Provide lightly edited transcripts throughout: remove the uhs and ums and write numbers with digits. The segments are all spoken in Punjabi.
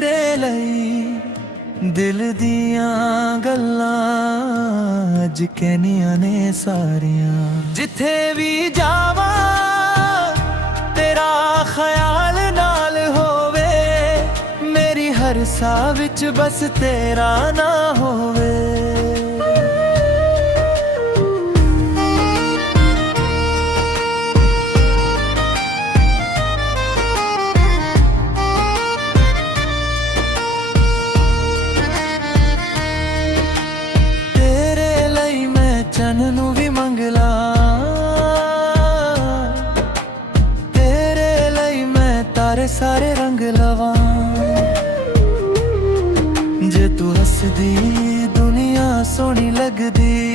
तेरे ਲਈ ਦਿਲ ਦੀਆਂ ਗੱਲਾਂ ਅੱਜ ਕਹਿਨੀਆਂ ਨੇ ਸਾਰੀਆਂ। ਜਿੱਥੇ ਵੀ ਜਾਵਾਂ ਤੇਰਾ ਖਿਆਲ ਨਾਲ ਹੋਵੇ, ਮੇਰੀ ਹਰ ਸਾਹ ਵਿੱਚ ਬਸ ਤੇਰਾ ਨਾ ਹੋਵੇ। ਚੰਨ ਨੂੰ ਵੀ ਮੰਗ ਲਾਂ, ਤੇਰੇ ਲਈ ਮੈਂ ਤਾਰੇ ਸਾਰੇ ਰੰਗ ਲਵਾਂ। ਜੇ ਤੂੰ ਹੱਸਦੀ ਦੁਨੀਆ ਸੋਹਣੀ ਲੱਗਦੀ,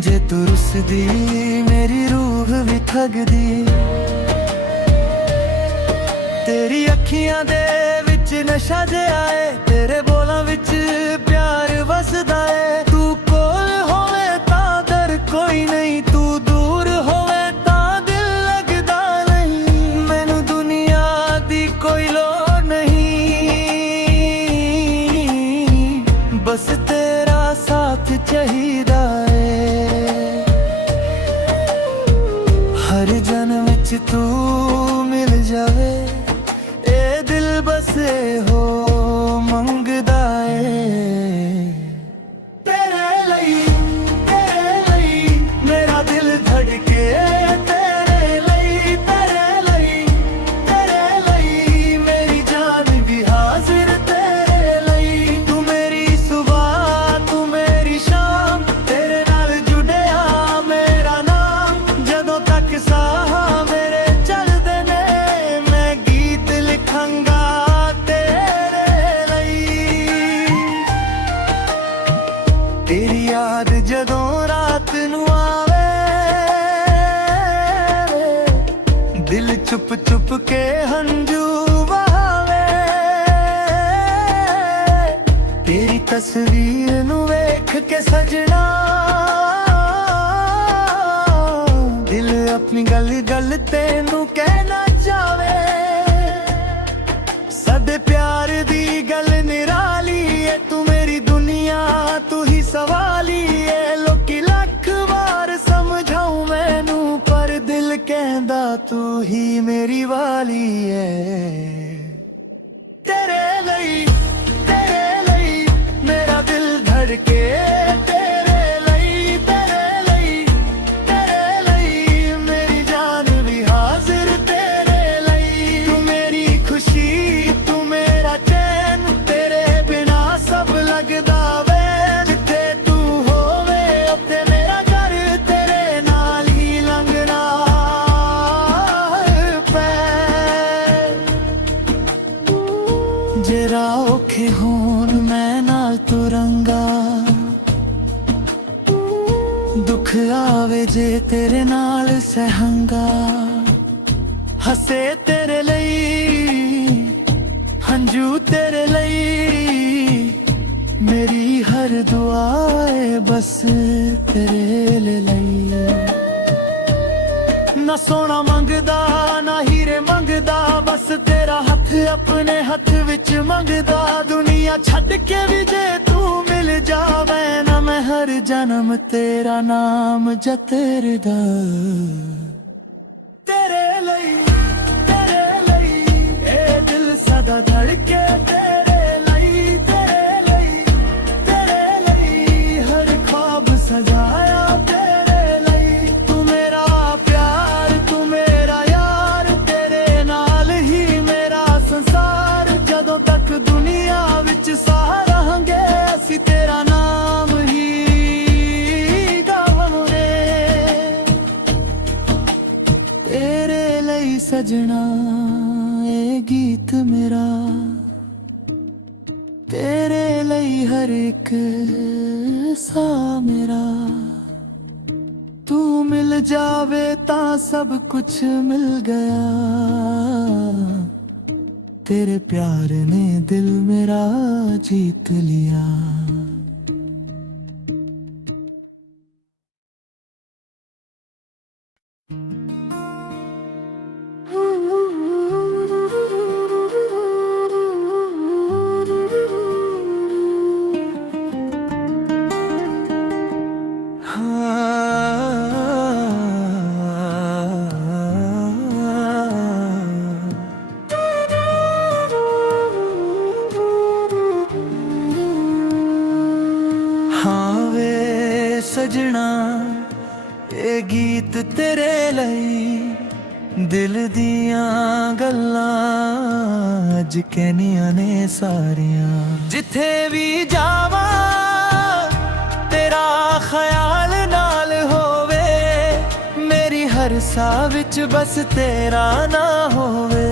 ਜੇ ਤੂੰ ਰੁੱਸਦੀ ਮੇਰੀ ਰੂਹ ਵੀ ਠੱਗਦੀ। ਤੇਰੀ ਅੱਖੀਆਂ ਦੇ ਵਿੱਚ ਨਸ਼ਾ ਜਿਹਾ ਏ, ਤੇਰੇ ਬੋਲਾਂ ਵਿੱਚ ਪਿਆਰ ਵਸਦਾ ਏ। ਤੂੰ ਕੋਲ ਹੋਵੇ ਤਾਂ ਡਰ ਕੋਈ ਨਹੀਂ, ਤੂੰ ਦੂਰ ਹੋਵੇ ਤਾਂ ਦਿਲ ਲੱਗਦਾ ਨਹੀਂ। ਮੈਨੂੰ ਦੁਨੀਆ ਦੀ ਕੋਈ ਲੋੜ ਨਹੀਂ, ਬਸ ਤੇਰਾ ਸਾਥ ਚਾਹੀਦਾ ਏ। ਹਰ ਜਨਮ ਵਿੱਚ ਤੂੰ ਮਿਲ ਜਾਵੇ, ਇਹ ਦਿਲ ਬਸ ਹੋ ਮੰਗਦਾ ਏ। ਤੇਰੇ ਲਈ ਮੇਰਾ ਦਿਲ ਧੜਕੇ, ਤੇਰੇ ਲਈ ਮੇਰੀ ਜਾਨ ਵੀ ਹਾਜ਼ਰ। ਤੇਰੇ ਲਈ ਤੂੰ ਮੇਰੀ ਸੁਬਾਹ, ਤੂੰ ਮੇਰੀ ਸ਼ਾਮ, ਤੇਰੇ ਨਾਲ ਜੁੜਿਆ ਮੇਰਾ ਨਾਮ। ਜਦੋਂ ਤੱਕ ਸਾਹ ਮੇਰੇ ਚੱਲਦੇ ਨੇ, ਮੈਂ ਗੀਤ ਲਿਖਾਂਗਾ ਤੇਰੇ ਲਈ। ਤੇਰੀ ਯਾਦ ਜਦੋਂ ਰਾਤ ਨੂੰ ਆਵੇ, ਦਿਲ ਚੁੱਪ ਚੁੱਪ ਕੇ ਹੰਝੂ ਵਹਾਵੇ। ਤੇਰੀ ਤਸਵੀਰ ਨੂੰ ਵੇਖ ਕੇ ਸਜਣਾ, ਦਿਲ ਆਪਣੀ ਗੱਲ ਤੈਨੂੰ ਕਹਿਣਾ ਚਾਵੇ। ਸਾਡੇ ਪਿਆਰ ਦੀ ਗੱਲ ਨਿਰਾਲੀ ਏ, ਤੂੰ ਮੇਰੀ ਦੁਨੀਆ ਤੂੰ ਹੀ ਸਵਾਲੀ ਏ। ਲੋਕੀ ਲੱਖ ਵਾਰ ਸਮਝਾਉ ਮੈਨੂੰ, ਪਰ ਦਿਲ ਕਹਿੰਦਾ ਤੂੰ ਹੀ ਮੇਰੀ ਵਾਲੀ ਏ। ਤੇਰੇ ਲਈ ਮੇਰਾ ਦਿਲ ਧੜਕੇ, ਤੇਰੇ ਲਈ ਮੇਰੀ ਜਾਨ ਵੀ ਹਾਜ਼ਰ। ਤੇਰੇ ਲਈ ਤੂੰ ਮੇਰੀ ਖੁਸ਼ੀ, ਤੂੰ ਮੇਰਾ ਚੈਨ, ਤੇਰੇ ਬਿਨਾ ਸਭ ਲੱਗਦਾ ਵੇ। ਜਿੱਥੇ ਤੂੰ ਹੋਵੇ ਉੱਥੇ ਮੇਰਾ ਘਰ, ਤੇਰੇ ਨਾਲ ਹੀ ਲੰਘਣਾ ਪੈ। ਜੇ ਰਾਹ ਔਖੇ ਹੋਣ ਮੈਂ ਨਾਲ ਤੁਰਾਂਗਾ, ਦੁੱਖ ਆਵੇ ਜੇ ਤੇਰੇ ਨਾਲ ਸਹਾਂਗਾ। ਹੱਸੇ ਤੇਰੇ ਲਈ, ਹੰਝੂ ਤੇਰੇ ਲਈ, ਮੇਰੀ ਹਰ ਦੁਆ ਏ ਬਸ ਤੇਰੇ ਲਈ। ਨਾ ਸੋਨਾ ਮੰਗਦਾ ਨਾ ਹੀਰੇ ਮੰਗਦਾ, ਬਸ ਤੇਰਾ ਹੱਥ ਆਪਣੇ ਹੱਥ ਵਿੱਚ ਮੰਗਦਾ। ਦੁਨੀਆ ਛੱਡ ਕੇ ਵੀ ਜੇ ਤੂੰ ਮਿਲ ਜਾਵੇਂ ਨਾ, ਮੈਂ ਹਰ ਜਨਮ ਤੇਰਾ ਨਾਮ ਜਤਰਦਾ। ਤੇਰੇ ਲਈ ਇਹ ਦਿਲ ਸਦਾ ਧੜਕੇ। ਤੇਰੇ ਲਈ ਹਰ ਖ਼ਵਾਬ ਸਜਾਇਆ। ਤੇਰੇ ਲਈ ਤੂੰ ਮੇਰਾ ਪਿਆਰ, ਤੂੰ ਮੇਰਾ ਯਾਰ, ਤੇਰੇ ਨਾਲ ਹੀ ਮੇਰਾ ਸੰਸਾਰ। ਜਦੋਂ ਤੱਕ ਦੁਨੀਆ ਵਿੱਚ ਸਾਹ ਰਹਾਂਗੇ, ਅਸੀਂ ਤੇਰਾ ਨਾਮ ਹੀ ਗਾਵਾਂਗੇ। ਤੇਰੇ ਲਈ ਸਜਣਾ ਇਹ ਗੀਤ ਮੇਰਾ, ਤੇਰੇ ਲਈ ਹਰ ਇੱਕ ਸਾਹ ਮੇਰਾ। ਤੂੰ ਮਿਲ ਜਾਵੇ ਤਾਂ ਸਭ ਕੁਛ ਮਿਲ ਗਿਆ। तेरे प्यार ने दिल मेरा जीत लिया। ਸਜਣਾ ਇਹ ਗੀਤ ਤੇਰੇ ਲਈ ਦਿਲ ਦੀਆਂ ਗੱਲਾਂ ਅੱਜ ਕਹਿਨੀਆਂ ਨੇ ਸਾਰੀਆਂ। ਜਿੱਥੇ ਵੀ ਜਾਵਾਂ ਤੇਰਾ ਖਿਆਲ ਨਾਲ ਹੋਵੇ, ਮੇਰੀ ਹਰ ਸਾਹ ਵਿੱਚ ਬਸ ਤੇਰਾ ਨਾ ਹੋਵੇ।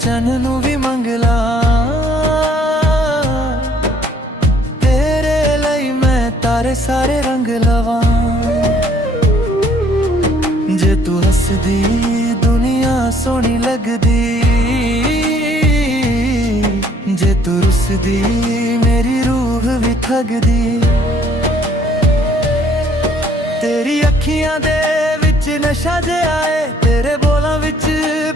ਚੰਨ ਨੂੰ ਵੀ ਮੰਗ ਲਾ, ਤੇਰੇ ਲਈ ਮੈਂ ਤਾਰੇ ਸਾਰੇ ਰੰਗ ਲਵਾਂ। ਜੇ ਤੂੰ ਹੱਸਦੀ ਦੁਨੀਆ ਸੋਹਣੀ ਲੱਗਦੀ, ਜੇ ਤੂੰ ਰੁੱਸਦੀ ਮੇਰੀ ਰੂਹ ਵੀ ਠੱਗਦੀ। ਤੇਰੀ ਅੱਖੀਆਂ ਦੇ ਵਿੱਚ ਨਸ਼ਾ ਜਿਹਾ ਏ, ਤੇਰੇ ਬੋਲਾਂ ਵਿੱਚ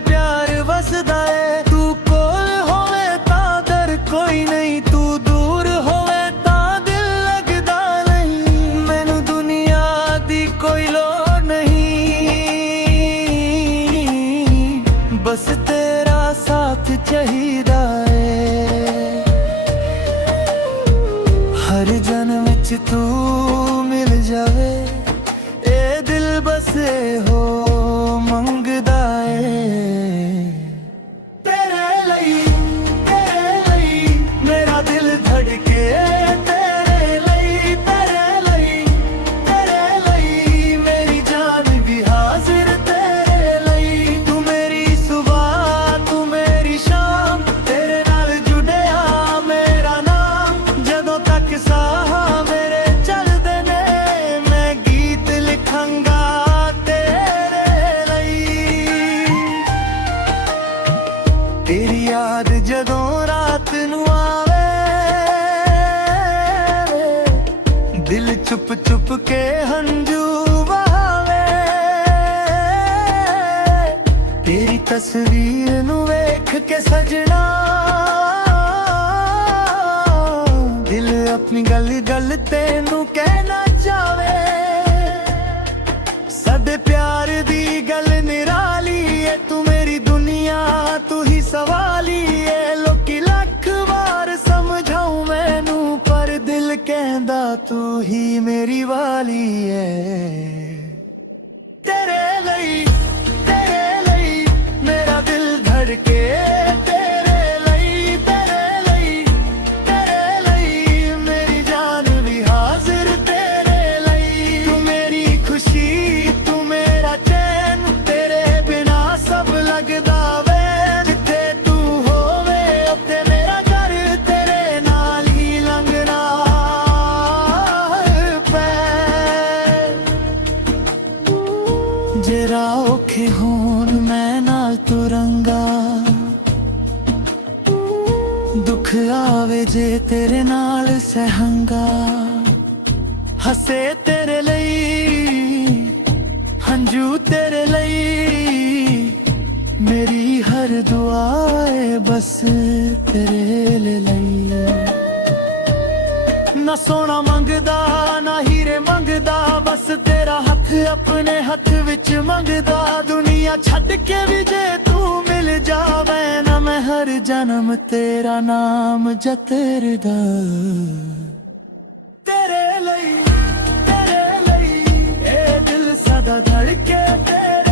ਪਿਆਰ ਵਸਦਾ ਏ। ਤੂੰ ਕੋਲ ਹੋਵੇ ਤਾਂ ਡਰ ਕੋਈ ਨਹੀਂ, ਤੂੰ ਦੂਰ ਹੋਵੇ ਤਾਂ ਦਿਲ ਲੱਗਦਾ ਨਹੀਂ। ਮੈਨੂੰ ਦੁਨੀਆ ਦੀ ਕੋਈ ਲੋੜ ਨਹੀਂ, ਬਸ ਤੇਰਾ ਸਾਥ ਚਾਹੀਦਾ ਏ। ਹਰ ਜਨਮ ਵਿੱਚ ਤੂੰ ਮਿਲ ਜਾਵੇ, ਇਹ ਦਿਲ ਬਸ ਹੋ ਮੰਗਦਾ ਏ। ਤੇਰੇ ਲਈ ਮੇਰਾ ਦਿਲ ਧੜਕੇ, ਤੇਰੇ ਲਈ ਮੇਰੀ ਜਾਨ ਵੀ ਹਾਜ਼ਰ। ਤੇਰੇ ਲਈ ਤੂੰ ਮੇਰੀ ਸੁਬਾਹ, ਤੂੰ ਮੇਰੀ ਸ਼ਾਮ, ਤੇਰੇ ਨਾਲ ਜੁੜਿਆ ਮੇਰਾ ਨਾਮ। ਜਦੋਂ ਤੱਕ ਸਾਹ ਮੇਰੇ ਚੱਲਦੇ ਨੇ, ਮੈਂ ਗੀਤ ਲਿਖਾਂਗਾ ਤੇਰੀ ਯਾਦ। ਜਦੋਂ ਰਾਤ ਨੂੰ ਆਵੇ, ਦਿਲ ਚੁੱਪ ਚੁੱਪ ਕੇ ਹੰਝੂ ਵਹਾਵੇ। ਤੇਰੀ ਤਸਵੀਰ ਨੂੰ ਵੇਖ ਕੇ ਸਜਣਾ, ਦਿਲ ਆਪਣੀ ਗੱਲ ਤੈਨੂੰ ਕਹਿਣਾ ਚਾਵੇ। ਸਾਡੇ ਪਿਆਰ ਦੀ ਗੱਲ ਨਿਰਾਲੀ ਏ, ਤੂੰ ਮੇਰੀ ਦੁਨੀਆ ਤੂੰ ਹੀ ਸਵਾਲੀ ਏ। ਲੋਕੀ ਲੱਖ ਵਾਰ ਸਮਝਾਉ ਮੈਨੂੰ, ਪਰ ਦਿਲ ਕਹਿੰਦਾ ਤੂੰ ਹੀ ਮੇਰੀ ਵਾਲੀ ਏ। ਤੇਰੇ ਲਈ ਮੇਰਾ ਦਿਲ ਧੜਕੇ, ਤੇਰੇ ਲਈ ਮੇਰੀ ਜਾਨ ਵੀ ਹਾਜ਼ਰ। ਤੇਰੇ ਲਈ ਤੂੰ ਮੇਰੀ ਖੁਸ਼ੀ, ਤੂੰ ਮੇਰਾ ਚੈਨ, ਤੇਰੇ ਬਿਨਾ ਸਭ ਲੱਗਦਾ ਵੇ। ਜਿੱਥੇ ਤੂੰ ਹੋਵੇ ਉੱਥੇ ਮੇਰਾ ਘਰ, ਤੇਰੇ ਨਾਲ ਹੀ ਲੰਘਣਾ ਪੈ। ਜੇ ਰਾਹ ਔਖੇ ਹੋਣ ਮੈਂ ਨਾਲ ਤੁਰਾਂਗਾ, ਦੁੱਖ ਆਵੇ ਜੇ ਤੇਰੇ ਨਾਲ ਸਹਾਂਗਾ। ਹੱਸੇ ਤੇਰੇ ਲਈ, ਹੰਝੂ ਤੇਰੇ ਲਈ, ਮੇਰੀ ਹਰ ਦੁਆ ਏ ਬਸ ਤੇਰੇ ਲਈ। ਨਾ ਸੋਨਾ ਮੰਗਦਾ ਨਾ ਹੀਰੇ ਮੰਗਦਾ, ਬਸ ਤੇਰਾ ਹੱਥ ਆਪਣੇ ਹੱਥ ਵਿੱਚ ਮੰਗਦਾ। ਦੁਨੀਆ ਛੱਡ ਕੇ ਵੀ ਜੇ ਤੂੰ ਮਿਲ ਜਾਵੇਂ ਨਾ, ਮੈਂ ਹਰ ਜਨਮ ਤੇਰਾ ਨਾਮ ਜਤਰਦਾ। ਤੇਰੇ ਲਈ ਇਹ ਦਿਲ ਸਦਾ ਧੜਕੇ, ਤੇਰੇ